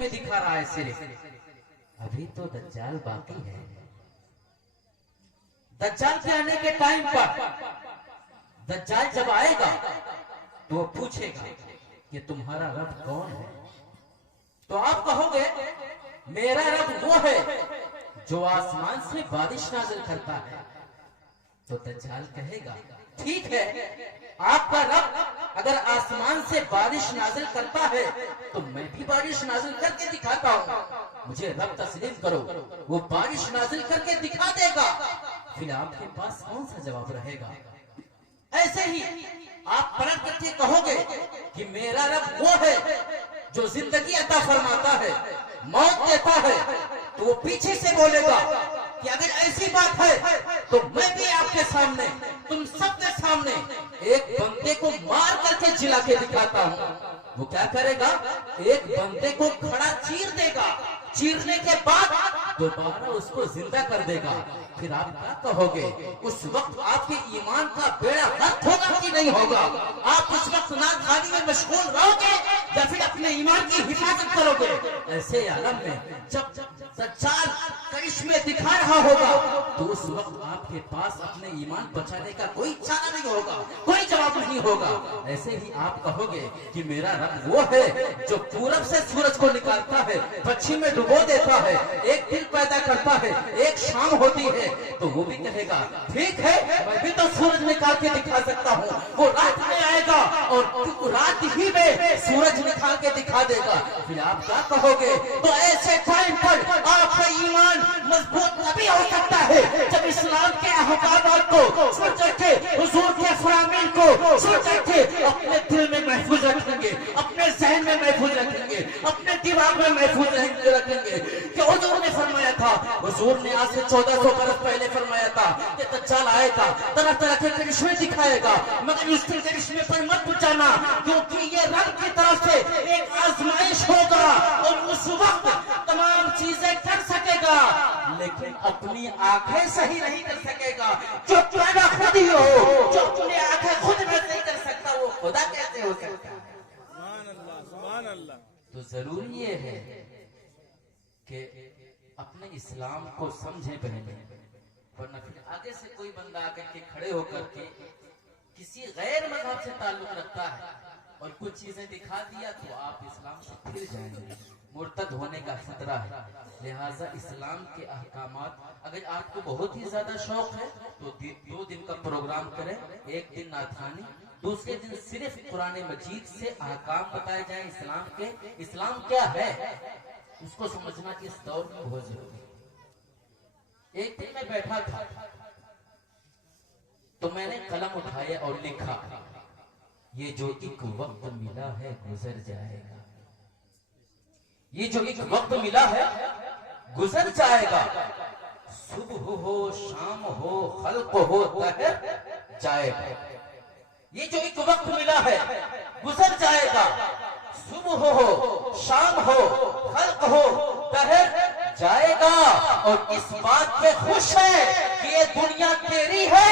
करिश्मे दिखा रहा है सिर्फ, अभी तो दज्जाल बाकी है। दज्जाल के आने के टाइम पर दज्जाल जब आएगा तो वो पूछेगा कि तुम्हारा रब कौन है, तो आप कहोगे मेरा रब वो है जो आसमान से बारिश नाजिल करता है। तो दज्जाल कहेगा ठीक है, आपका रब अगर आसमान से बारिश नाजिल करता है तो मैं भी बारिश नाजिल करके दिखाता हूँ, मुझे रब तस्लीम करो। वो बारिश नाजिल करके दिखा देगा, फिर आपके पास कौन सा जवाब रहेगा? ऐसे ही आप पलट करके कहोगे कि मेरा रब वो है जो जिंदगी अता फरमाता है, मौत देता है। तो वो पीछे से बोलेगा कि अगर ऐसी बात है तो मैं भी आपके सामने, तुम सबके सामने एक बंदे को मार करके जिला के दिखाता हूँ। वो क्या करेगा? एक बंदे को खड़ा चीर देगा, चीरने के बाद दोबारा उसको जिंदा कर देगा। फिर आप क्या कहोगे? उस वक्त आपके ईमान का बेड़ा गर्क होगा कि नहीं होगा? आप उस वक्त नाखानी में मशगूल रहोगे या फिर अपने ईमान की हिफाजत करोगे? ऐसे आलम में जब दज्जाल करिश्मे दिखा रहा होगा तो उस वक्त आपके पास अपने ईमान बचाने का कोई चारा नहीं होगा, कोई जवाब नहीं होगा। ऐसे ही आप कहोगे कि मेरा रब वो है जो पूरब से सूरज को निकालता है, पश्चिम में डुबो देता है, एक दिन पैदा करता है, एक शाम होती है। तो वो भी कहेगा ठीक है, मैं भी तो सूरज निकाल के दिखा सकता हूँ। वो रात में आएगा और रात ही में सूरज निकाल के दिखा देगा। फिर आप क्या कहोगे? तो ऐसे टाइम पर आपका ईमान मजबूत तभी हो सकता है जब इस्लाम के अहकामात को सुन के, हुजूर के फरामीन को सुन के अपने दिल में महफूज रखेंगे, अपने जहन में महफूज रखेंगे, अपने दिमाग में महफूज रखेंगे कि हुजूर ने फरमाया था, हुजूर ने आज से 1400 बरस पहले फरमाया था कि दज्जाल आएगा, तरह तरह के करिश्मे दिखाएगा, मगर उसके करिश्मे पर मत जाना, क्योंकि ये रब की तरफ से एक आजमाइश होगा और उस वक्त तमाम चीजें कर सकेगा लेकिन अपनी आंखें सही नहीं कर सकेगा। जो पैदा खुद ही हो, जो अपनी आंखें खुद में नहीं कर सकता, वो खुदा कैसे हो सकता है? सुभान अल्लाह। तो जरूरी ये है कि अपने इस्लाम को समझे पहले, वरना फिर आगे से कोई बंदा आकर के खड़े होकर के किसी गैर मजहब से ताल्लुक रखता है और कुछ चीजें दिखा दिया तो आप इस्लाम से फिर जाएंगे, मुर्तद होने का खतरा है। लिहाजा इस्लाम के अहकामात, अगर आपको बहुत ही ज्यादा शौक है तो 2 दिन का प्रोग्राम करें, एक दिन नाथानी, दूसरे दिन सिर्फ कुरान मजीद से अहकाम बताए जाएं इस्लाम के। इस्लाम क्या है उसको समझना इस दौर में बहुत जरूरी है। एक दिन मैं बैठा था तो मैंने कलम उठाया और लिखा, ये जो एक वक्त मिला है गुजर जाएगा, ये जो एक वक्त मिला है गुजर जाएगा। सुबह हो शाम हो खल्क हो तहर जाएगा। ये जो एक वक्त मिला है गुजर जाएगा, सुबह हो शाम हो खल्क हो तहर जाएगा। और इस बात पे खुश है कि ये दुनिया तेरी है,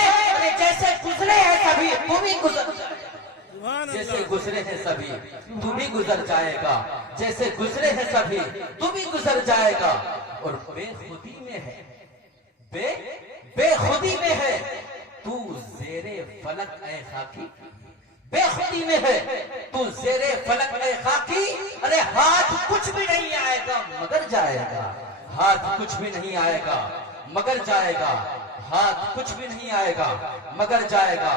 जैसे गुजरे हैं सभी तू भी गुजर जाएगा, जैसे गुजरे हैं सभी तू भी गुजर जाएगा, जैसे गुजरे हैं सभी तू भी गुजर जाएगा। और बेखुदी में है, बेखुदी में है तू ज़ेरे फलक ए खाकी, बेखुदी में है तू ज़ेरे फलक ए खाकी। अरे हाथ कुछ भी नहीं आएगा मगर जाएगा, हाथ कुछ भी नहीं आएगा मगर जाएगा, हाथ कुछ भी नहीं आएगा मगर जाएगा।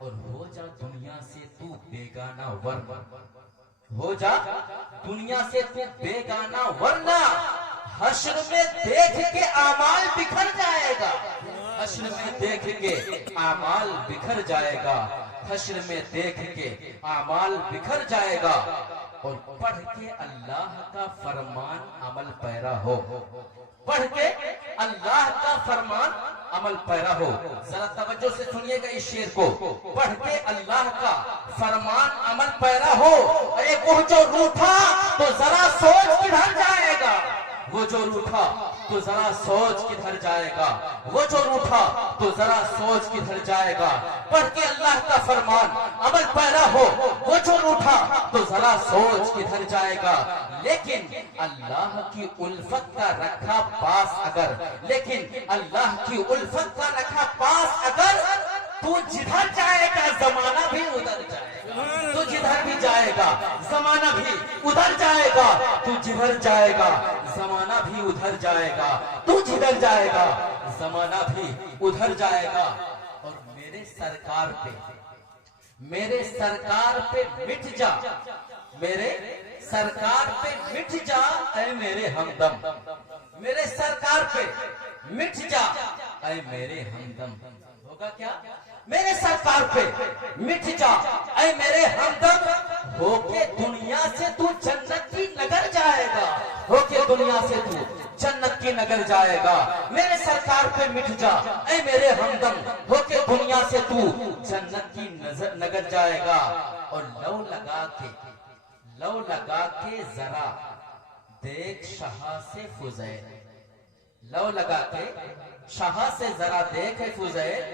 और हो जा दुनिया से तू बेगाना वरना, हो जा दुनिया से तू बेगाना वरना हश्र में देख के आमाल बिखर जाएगा, हश्र में देख के आमाल बिखर जाएगा, हश्र में देख के आमाल बिखर जाएगा। और पढ़ के अल्लाह का फरमान अमल पैरा हो, पढ़ के अल्लाह का फरमान अमल पैरा हो। जरा तवज्जो से सुनिएगा इस शेर को, पढ़ के अल्लाह का फरमान अमल पैरा हो। अरे वो जो रूठा तो जरा सोच किधर जाएगा, वो जो रूठा तो जरा सोच किधर जाएगा, वो जो रूठा तो जरा सोच किधर जाएगा। पढ़ के अल्लाह का फरमान अमल पैरा हो, वो जो रूठा तो जरा सोच किधर जाएगा। लेकिन अल्लाह की उल्फत का रखा पास अगर, लेकिन अल्लाह की उल्फत का रखा पास अगर, तू जिधर जाएगा जमाना भी उधर जाएगा, तू जिधर भी जाएगा जमाना भी उधर जाएगा, तू जिधर जाएगा जमाना भी उधर जाएगा, तू जिधर जाएगा जमाना भी उधर जाएगा। और मेरे सरकार पे मिट जा, मेरे सरकार पे मिट जा ऐ मेरे हमदम, मेरे सरकार पे मिट जा ऐ मेरे हमदम। होगा क्या? मेरे सरकार पे मिट जा ऐ मेरे हमदम, होके दुनिया से तू जन्नत की नगर जाएगा, होके दुनिया से तू जन्नत की नगर जाएगा। मेरे सरकार पे मिट जा ऐ मेरे हमदम, होके दुनिया से तू जन्नत की नगर जाएगा। और लव लगा के जरा देख शाह से फुज़ैल, लव लगा के शाह से जरा देख फुज़ैल,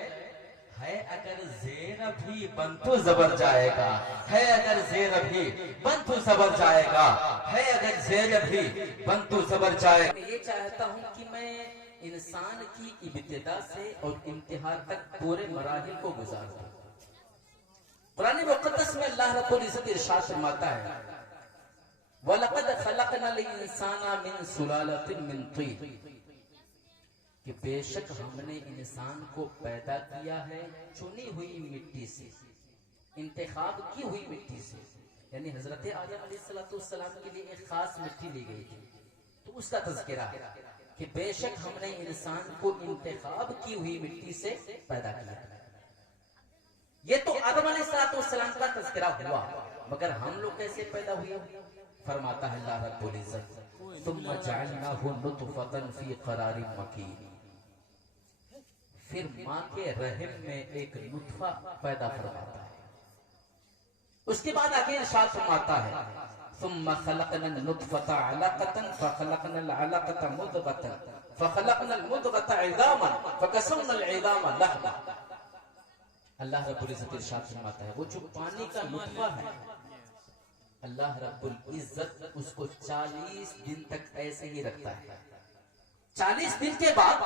है अगर जेर भी बंतु जबर जाएगा, है अगर जेर भी बंतु जबर जाएगा, है अगर जेर भी बंतु जबर जाएगा। मैं ये चाहता हूँ कि मैं इंसान की इब्तिदा से और इंतहा तक पूरे मराहिल को गुजार दूं। कुरान मुक़द्दस में अल्लाह रब्बुल इज़्ज़त इरशाद फरमाता है, वलक़द खलक़नल इंसाना मिन सुलालतिन मिन तीन, कि बेशक हमने इंसान को पैदा किया है चुनी हुई मिट्टी से, इंतखाब की हुई मिट्टी से। यानी हजरत आदम अलैहिस्सलाम के लिए एक खास मिट्टी ली गई थी, तो उसका तज़किरा है कि बेशक हमने इंसान को इंतखाब की हुई मिट्टी से पैदा किया। ये तो आदम अलैहिस्सलाम का तज़किरा हुआ, मगर हम लोग कैसे पैदा हुए? फरमाता है अल्लाह रब्बुल इज़्ज़त, सुम्मा जअलनाहु नुतफ़तन फ़ी क़रारिन मकीन, फिर माँ के रहम में एक नुतफा पैदा फरमाता है। उसके बाद आगे इरशाद फरमाता है, सुम्मा खलक़नल नुतफ़ता अलक़तन फ़खलक़नल अलक़ता मुदग़तन फ़खलक़नल मुदग़ता इज़ामन फ़कसवनल इज़ाम लहमा। अल्लाह रब्बुल इज़्ज़त इरशाद फरमाता है, वो जो पानी का नुतफा है, अल्लाह रब्बुल इज़्ज़त उसको 40 दिन तक ऐसे ही रखता है। 40 दिन के बाद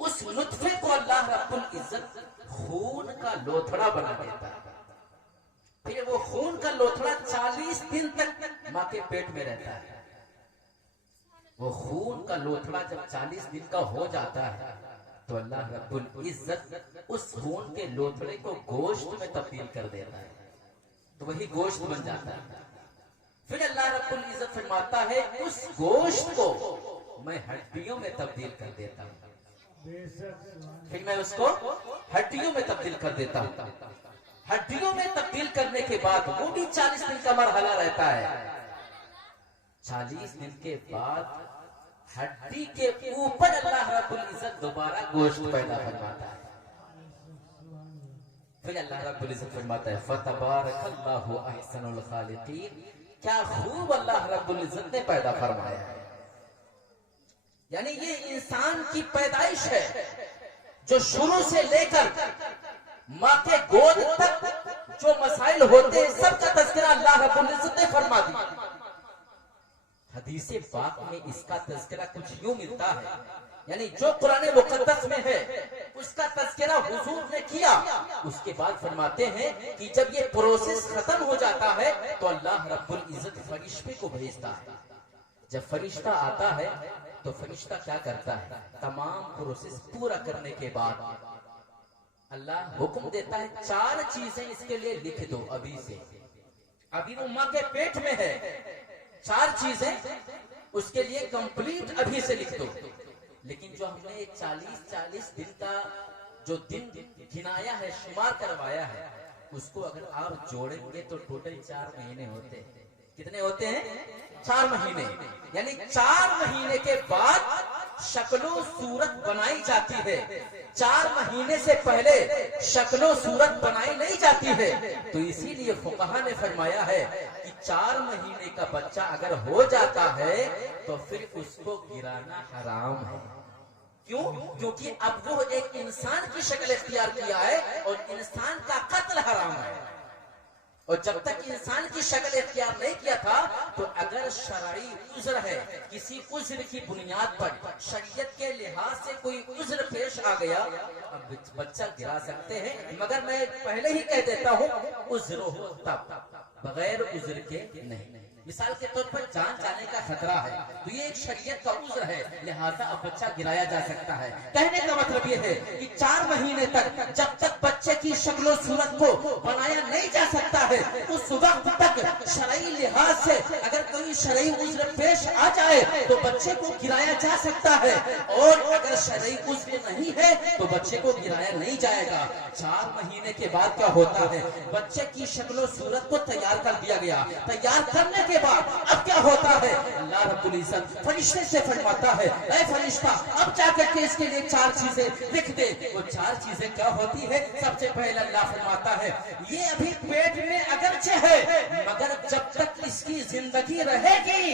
उस नुतफे को अल्लाह रब्बुल इज़्ज़त खून का लोथड़ा बना देता है। फिर वो खून का लोथड़ा 40 दिन तक माँ के पेट में रहता है। वो खून का लोथड़ा जब 40 दिन का हो जाता है तो अल्लाह रब्बुल इज़्ज़त उस खून के लोथड़े को गोश्त में तब्दील कर देता है, तो वही गोश्त बन जाता है। फिर अल्लाह रब्बुल इज़्ज़त फरमाता है, उस गोश्त को मैं हड्डियों में तब्दील कर देता हूँ, फिर मैं उसको हड्डियों में तब्दील कर देता हूँ। हड्डियों में तब्दील करने के बाद वो भी 40 दिन का मरहला रहता है। 40 दिन के बाद हड्डी के ऊपर अल्लाह रब्बुल इज़्ज़त दोबारा गोश्त पैदा फरमाता है। फिर अल्लाह रब्बुल इज़्ज़त फरमाता है, फतबारकल्लाहु अहसनुल खालिकीन, क्या खूब अल्लाह रब्बुल इज़्ज़त ने पैदा फरमाया है। यानी ये इंसान की पैदाइश है जो शुरू से लेकर माँ के गोद तक जो मसाइल होते हैं सबका तज़किरा अल्लाह रब्बुल इज़्ज़त ने फरमा दिया। हदीसे पाक में इसका तज़किरा कुछ यूं मिलता है, यानी जो कुरान मुक़द्दस में है उसका तज़किरा हुजूर ने किया। उसके बाद फरमाते हैं कि जब ये प्रोसेस खत्म हो जाता है तो अल्लाह रब्बुल इज़्ज़त फरिश्ते को भेजता है। जब फरिश्ता आता है तो फरिश्ता क्या करता है, तमाम प्रोसेस पूरा करने के बाद अल्लाह हुक्म देता है 4 चीजें इसके लिए लिख दो अभी से। अभी वो माँ के पेट में है, 4 चीजें उसके लिए कंप्लीट अभी से लिख दो। लेकिन जो हमने 40 दिन का जो दिन गिनाया है, शुमार करवाया है, उसको अगर आप जोड़ेंगे तो टोटल 4 महीने होते हैं। कितने होते हैं? 4 महीने। यानी 4 महीने के बाद शक्लो सूरत बनाई जाती है। 4 महीने से पहले शक्लो सूरत बनाई नहीं जाती है। तो इसीलिए फुक़हा ने फरमाया है कि 4 महीने का बच्चा अगर हो जाता है तो फिर उसको गिराना हराम है। क्यों? क्योंकि अब वो एक इंसान की शक्ल इख्तियार किया है और इंसान का कत्ल हराम है। और जब तक इंसान की शक्ल इख्तियार नहीं किया था, तो अगर शरई उज़्र है, किसी उज़्र की बुनियाद पर शरीयत के लिहाज से कोई उज़्र पेश आ गया, अब बच्चा गिरा सकते हैं, मगर मैं पहले ही कह देता हूँ उज़्र हो तब, बगैर उज़्र के नहीं। मिसाल के तौर पर जान जाने का खतरा है, तो ये एक शरीयत का उज़्र है, लिहाजा अब बच्चा गिराया जा सकता है। कहने का मतलब ये है कि 4 महीने तक जब तक बच्चे की शक्ल सूरत को बनाया नहीं जा सकता है, उस वक्त तक शरई लिहाज से अगर कोई शरई उज़्र पेश आ जाए तो बच्चे को गिराया जा सकता है, और अगर शरई उज़्र नहीं है तो बच्चे को गिराया नहीं जाएगा। 4 महीने के बाद क्या होता है, बच्चे की शक्ल सूरत को तैयार कर दिया गया, तैयार करने के बाद अब क्या होता है, अल्लाह रब्बुल इज्जत फरिश्ते से फरमाता है, ऐ फरिश्ता अब जाकर के इसके लिए 4 चीजें लिख दे। वो 4 चीजें क्या होती है, सबसे पहले अल्लाह फरमाता है, ये अभी पेट में अगरचे है, मगर जब तक इसकी जिंदगी रहेगी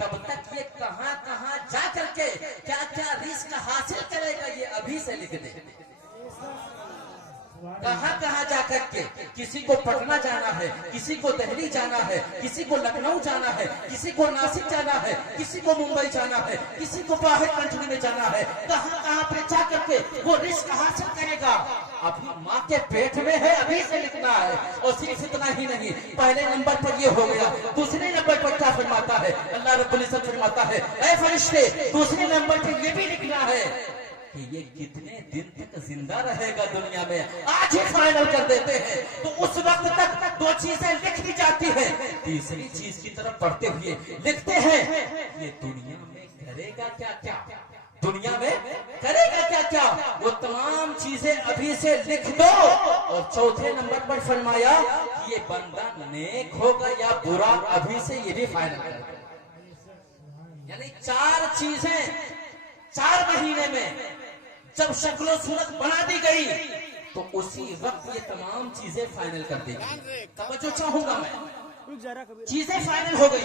तब तक ये कहां कहां जा करके क्या क्या रिस्क हासिल करेगा, ये अभी से लिख दे। कहां कहां जाकर के, किसी को पटना जाना है, किसी को दिल्ली जाना है, किसी को लखनऊ जाना है, किसी को नासिक जाना है, किसी को मुंबई जाना है, किसी को बाहर कंट्री में जाना है, कहां कहां पे जाकर के वो रिस्क हासिल करेगा, अभी माँ के पेट में है, अभी से लिखना है। और सिर्फ इतना ही नहीं, पहले नंबर पर ये हो गया, दूसरे नंबर पर क्या फरमाता है, अल्लाह रब्बुल इज्जत फरमाता है, ऐ फरिश्ते दूसरे नंबर पर ये भी लिखना है कि ये कितने दिन तक जिंदा रहेगा दुनिया में, आज ही फाइनल कर देते हैं। तो उस वक्त तक 2 चीजें लिख दी जाती है, तीसरी चीज की तरफ बढ़ते हुए लिखते हैं, ये दुनिया में करेगा क्या क्या, दुनिया में करेगा क्या क्या, वो तमाम चीजें अभी से लिख दो। और चौथे नंबर पर फरमाया कि ये बंदा नेक होगा या बुरा, अभी से ये भी फाइनल कर दो। यानी 4 चीजें 4 महीने में जब शक्लो सूरत बना दी गई, तो उसी वक्त ये तमाम चीजें फाइनल कर देगी। तवज्जो चाहूंगा मैं, चीजें फाइनल हो गई।